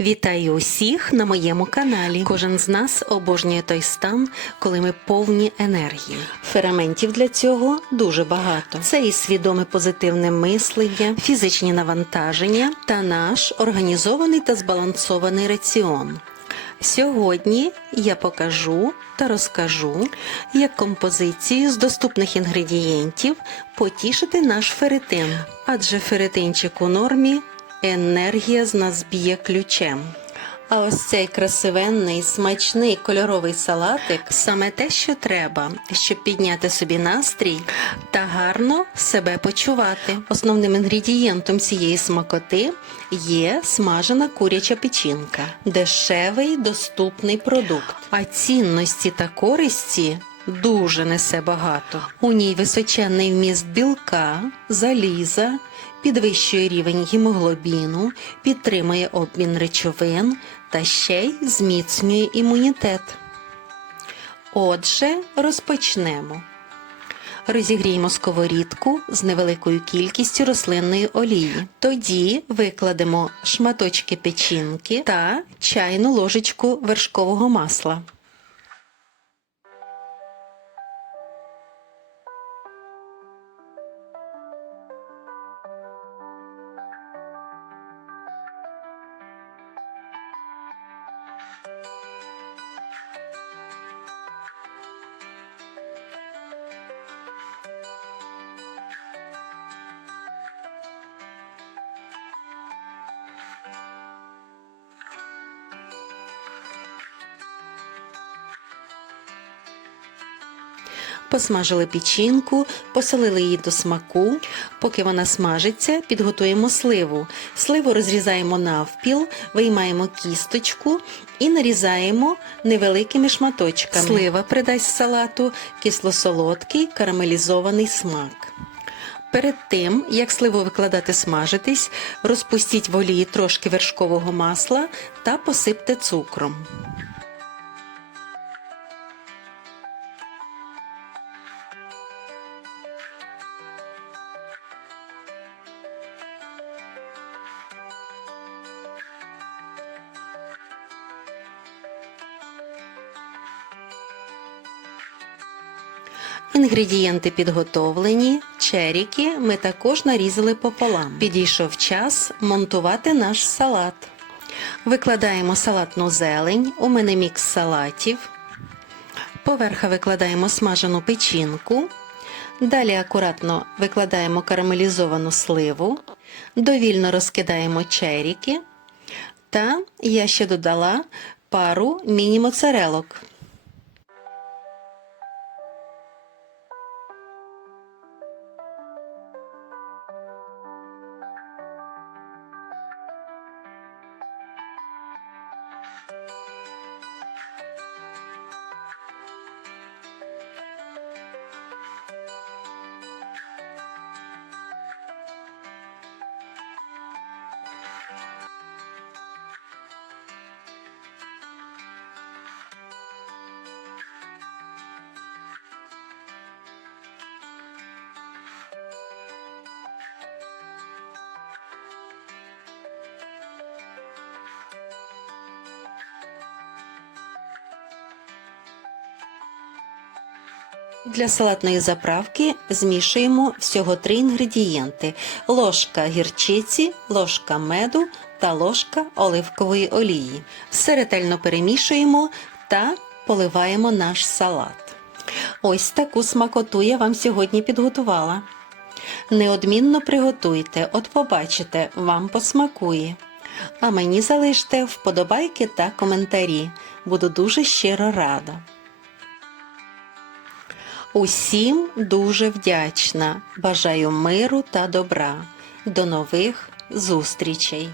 Вітаю усіх на моєму каналі. Кожен з нас обожнює той стан, коли ми повні енергії. Ферементів для цього дуже багато. Це і свідоме позитивне мислення, фізичні навантаження та наш організований та збалансований раціон. Сьогодні я покажу та розкажу, як композицією з доступних інгредієнтів потішити наш ферритин. Адже ферритинчик у нормі енергія з нас б'є ключем. А ось цей красивенний, смачний кольоровий салатик саме те, що треба, щоб підняти собі настрій та гарно себе почувати. Основним інгредієнтом цієї смакоти є смажена куряча печінка, дешевий доступний продукт. А цінності та користі дуже несе багато. У ній височенний вміст білка, заліза, підвищує рівень гемоглобіну, підтримує обмін речовин та ще й зміцнює імунітет. Отже, розпочнемо. Розігріємо сковорідку з невеликою кількістю рослинної олії. Тоді викладемо шматочки печінки та чайну ложечку вершкового масла. Посмажили печінку, посолили її до смаку. Поки вона смажиться, підготуємо сливу. Сливу розрізаємо навпіл, виймаємо кісточку і нарізаємо невеликими шматочками. Слива придасть салату кисло-солодкий карамелізований смак. Перед тим, як сливу викладати смажитись, розпустіть в олії трошки вершкового масла та посипте цукром. Інгредієнти підготовлені, черіки ми також нарізали пополам. Підійшов час монтувати наш салат. Викладаємо салатну зелень, у мене мікс салатів. Поверха викладаємо смажену печінку. Далі акуратно викладаємо карамелізовану сливу, довільно розкидаємо черіки. Та я ще додала пару міні-моцарелок. Для салатної заправки змішуємо всього три інгредієнти: ложка гірчиці, ложка меду та ложка оливкової олії. Все ретельно перемішуємо та поливаємо наш салат. Ось таку смакоту я вам сьогодні підготувала. Неодмінно приготуйте, от побачите, вам посмакує. А мені залиште вподобайки та коментарі. Буду дуже щиро рада. Усім дуже вдячна. Бажаю миру та добра. До нових зустрічей!